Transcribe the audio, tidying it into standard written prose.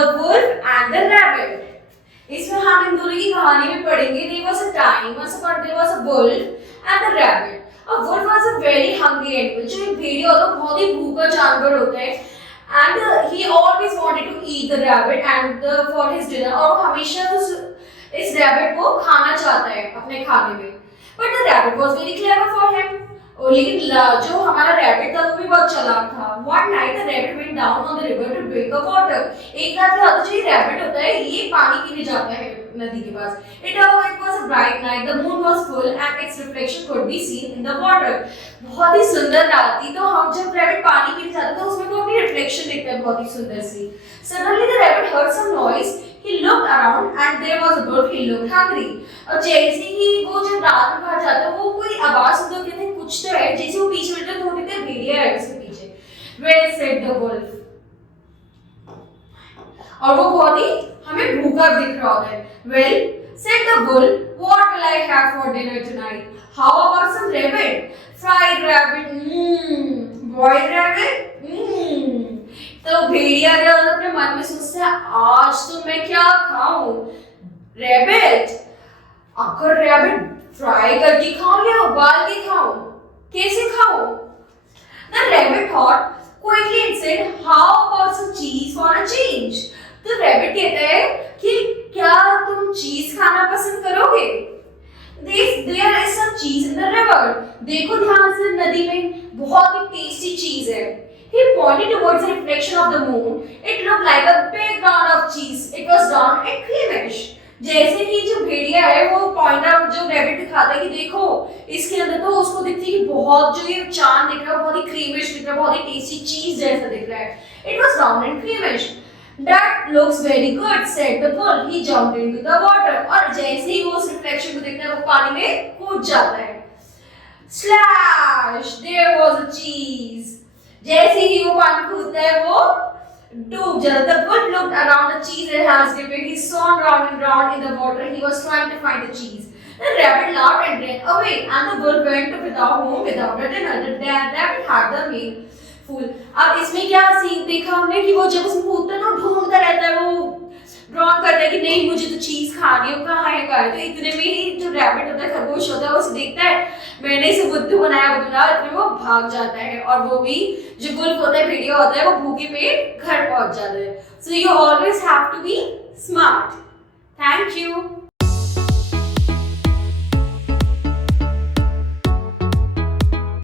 The Wolf and the Rabbit. इसमें हम इन दोनों की कहानी भी पढ़ेंगे. There was a time, there was a wolf and a rabbit. A wolf was a very hungry animal. जो एक भेड़िया होता है बहुत ही भूखा जानवर होता है. And he always wanted to eat the rabbit and for his dinner. और हमेशा इस rabbit को खाना चाहता है अपने खाने में. But the rabbit was very clever for him. लेकिन जो हमारा रैबिट था वो भी बहुत चालाक था. One night the rabbit went down on the river to drink the water. एक रात क्या होता है, जो ये रैबिट होता है ये पानी पीने जाता है नदी के पास. It was a bright night. The moon was full and its reflection could be seen in the water. बहुत ही सुंदर रात थी. तो हम जब रैबिट पानी पीने जाता है तो उसमें वो अपनी रिफ्लेक्शन देखता है बहुत ही सुंदर सी. Suddenly the rabbit heard some noise. He looked around and there was a wolf. He looked hungry. और जैसे ही वो जब रात में बाहर जाता है वो कोई आवाज सुनता है, कहते हैं कुछ तो है. जैसे वो पीछे मिलता है तो देखते हैं भेड़िया है उसके पीछे. Well said the wolf. और वो बहुत ही हमें भूखा दिख रहा होता है. Well said the wolf, what will I have for dinner tonight? How about some rabbit? Fried rabbit. Boiled rabbit. तो भेड़िया क्या अपने मन में सोचता है आज तो मैं क्या खाऊं? रैबिट. अगर रैबिट फ्राई करके खाऊं या उबाल के खाऊं? कैसे खाऊं? The rabbit thought quickly and said, "How about some cheese for a change?" तो रैबिट कहता है कि क्या तुम चीज खाना पसंद करोगे? There is some cheese in the river. देखो ध्यान से नदी में बहुत ही टेस्टी चीज है. He pointed towards the reflection of the moon. It looked like a big round of cheese. It was round and creamish. जैसे ही जो भेड़िया है वो पॉइंटर जो रैबिट दिखाता है कि देखो इसके अंदर, तो उसको दिखती है कि बहुत जो ये चांद दिख रहा है बहुत ही क्रीमिश दिख रहा है, बहुत ही टेस्टी चीज जैसा दिख रहा है. It was round and creamish. That looks very good, said the bull. He jumped into the water. और जैसे ही वो उस रिफ्लेक्शन को देखता है वो पानी में कूद जाता है. Splash! There was a cheese. जैसे ही वो पानी कूदता है वो डूब जाता है. The bull looked around the cheese it has dipped. He swam round and round in the water. He was trying to find the cheese. The rabbit laughed and ran away, and the bull went to without home without a dinner. The rabbit had the meal full. अब इसमें क्या scene देखा हमने कि वो जब उसमें कूदता है तो ढूंढता रहता है, वो ड्रॉन करता है कि नहीं मुझे तो चीज खानी है, कहाँ है. तो इतने में ही जो रैबिट होता है खरगोश होता है वो देखता है मैंने इसे बुद्धू बनाया इतने वो भाग जाता है. और वो भी जो वुल्फ होता है भेड़िया होता है वो भूखे पेट घर पहुंच जाता है. So you always have to be smart. Thank you.